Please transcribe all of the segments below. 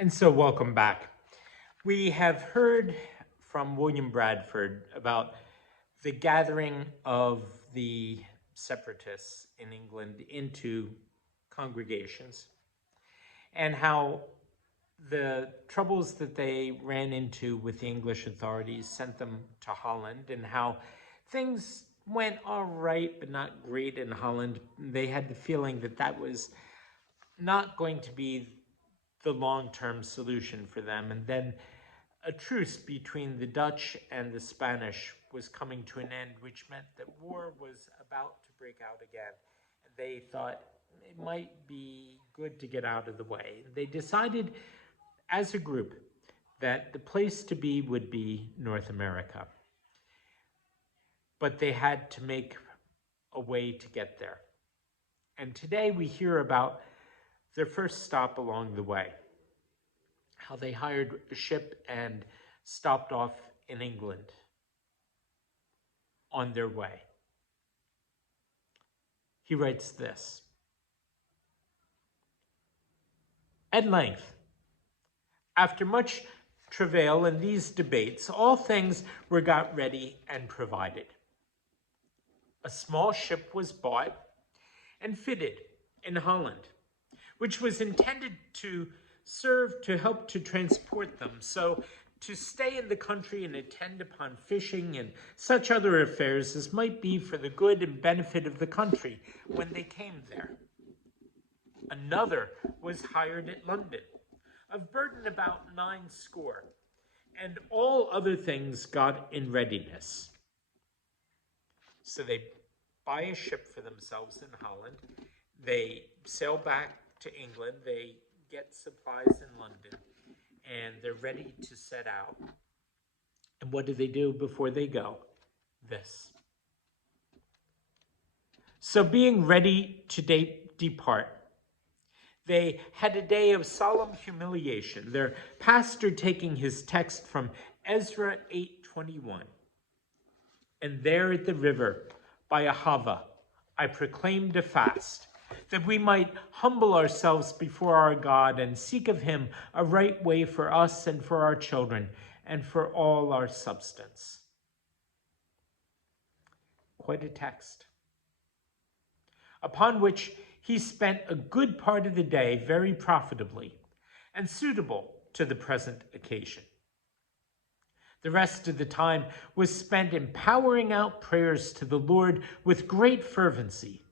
And so, welcome back. We have heard from William Bradford about the gathering of the separatists in England into congregations and how the troubles that they ran into with the English authorities sent them to Holland, and how things went all right but not great in Holland. They had the feeling that that was not going to be the long-term solution for them. And then a truce between the Dutch and the Spanish was coming to an end, which meant that war was about to break out again. They thought it might be good to get out of the way. They decided as a group that the place to be would be North America. But they had to make a way to get there. And today we hear about their first stop along the way, how they hired a ship and stopped off in England on their way. He writes this: "At length, after much travail in these debates, all things were got ready and provided. A small ship was bought and fitted in Holland, which was intended to serve to help to transport them, so to stay in the country and attend upon fishing and such other affairs as might be for the good and benefit of the country when they came there. Another was hired at London, of burden about 90, and all other things got in readiness." So they buy a ship for themselves in Holland. They sail back to England. They get supplies in London, and they're ready to set out. And what do they do before they go? This. "So being ready to depart, they had a day of solemn humiliation, their pastor taking his text from Ezra 8:21. And there at the river by Ahava, I proclaimed a fast, that we might humble ourselves before our God and seek of him a right way for us and for our children and for all our substance." Quite a text. Upon which he spent a good part of the day very profitably and suitable to the present occasion. The rest of the time was spent in pouring out prayers to the Lord with great fervency,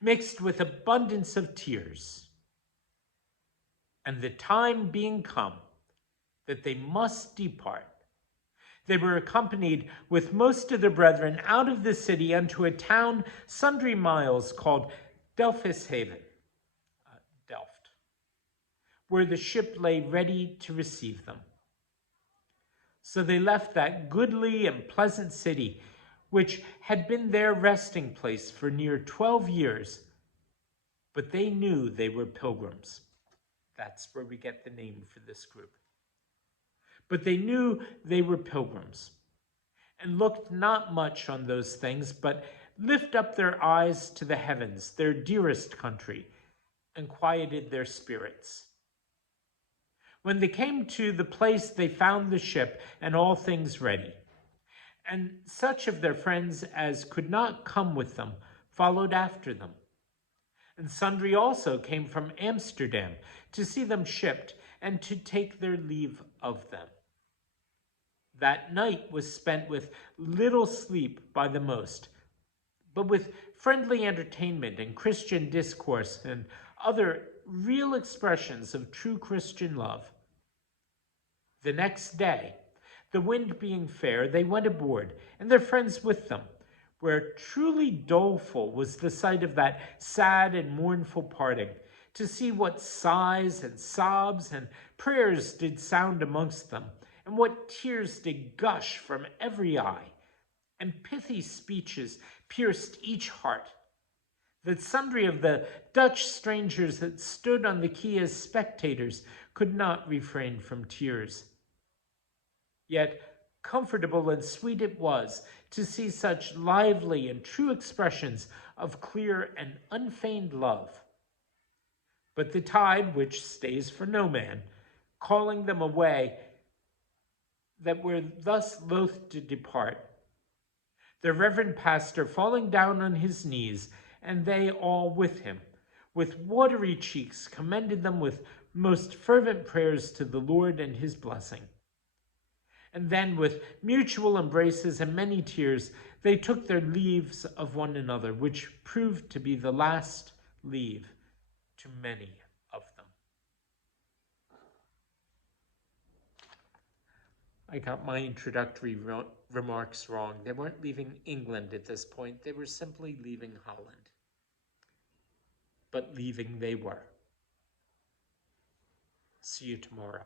mixed with abundance of tears. And the time being come that they must depart, they were accompanied with most of the brethren out of the city unto a town sundry miles called Delphis Haven, Delft, where the ship lay ready to receive them. So they left that goodly and pleasant city, which had been their resting place for near 12 years, but they knew they were pilgrims. That's where we get the name for this group. But they knew they were pilgrims, and looked not much on those things, but lift up their eyes to the heavens, their dearest country, and quieted their spirits. When they came to the place, they found the ship and all things ready. And such of their friends as could not come with them followed after them. And sundry also came from Amsterdam to see them shipped and to take their leave of them. That night was spent with little sleep by the most, but with friendly entertainment and Christian discourse and other real expressions of true Christian love. The next day, the wind being fair, they went aboard, and their friends with them, where truly doleful was the sight of that sad and mournful parting, to see what sighs and sobs and prayers did sound amongst them, and what tears did gush from every eye, and pithy speeches pierced each heart, that sundry of the Dutch strangers that stood on the quay as spectators could not refrain from tears. Yet comfortable and sweet it was to see such lively and true expressions of clear and unfeigned love. But the tide, which stays for no man, calling them away, that were thus loath to depart. The reverend pastor falling down on his knees, and they all with him, with watery cheeks, commended them with most fervent prayers to the Lord and his blessing. And then, with mutual embraces and many tears, they took their leaves of one another, which proved to be the last leave to many of them. I got my introductory remarks wrong. They weren't leaving England at this point. They were simply leaving Holland. But leaving they were. See you tomorrow.